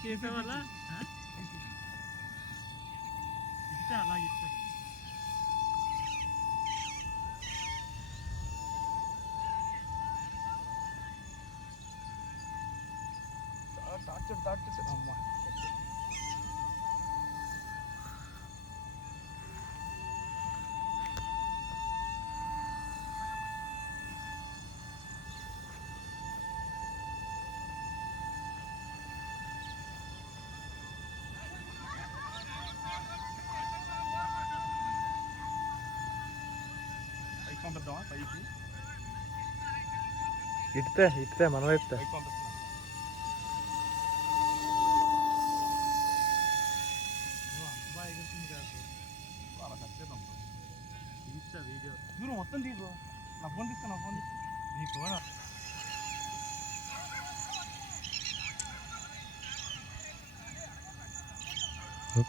చేసే వల్ల ఇస్తే అలాగే ఇస్తే టార్చర్ అమ్మా ఇట్టే మన వైపు వీడియో మొత్తం తీసుకో నా ఫోన్ తీసుకో నీ ఫోన్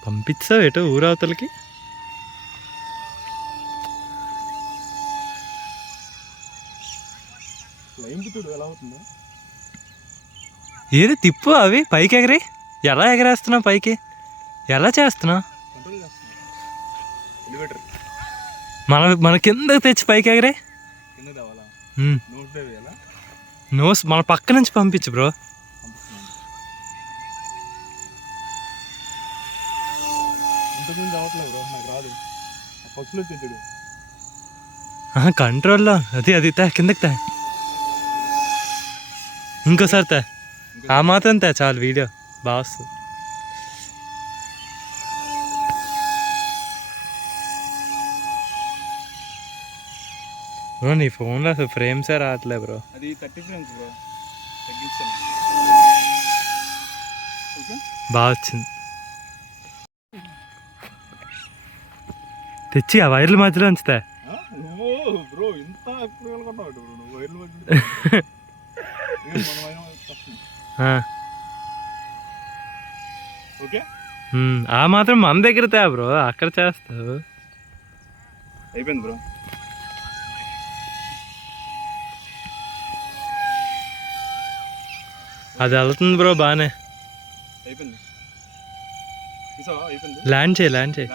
పంపించావు ఎటో ఊరవతలకి ఎలా అవుతుందో ఏది తిప్పు అవి పైకి ఎగరే ఎలా ఎగరేస్తున్నావు పైకి ఎలా చేస్తున్నావు మన కిందకి తెచ్చి పైకి ఎగరే నోస్ మన పక్క నుంచి పంపించు బ్రో కంట్రోల్లో అది కిందకి తా ఇంకోసారి తా ఆ మాత్రం తా చాలు వీడియో బాగా వస్తుంది బ్రో నీ ఫోన్లో అసలు ఫ్రేమ్సే రావట్లే బ్రో అది 30 ఫ్రేమ్స్ బ్రో బాగా వచ్చింది తెచ్చి ఆ వైర్ల మధ్యలో ఉంచుతా ఆ మాత్రం మన దగ్గర తా బ్రో అక్కడ చేస్తావు అయిపోయింది బ్రో అది వెళ్తుంది బ్రో బాగానే అయిపోయింది ల్యాండ్ చేయి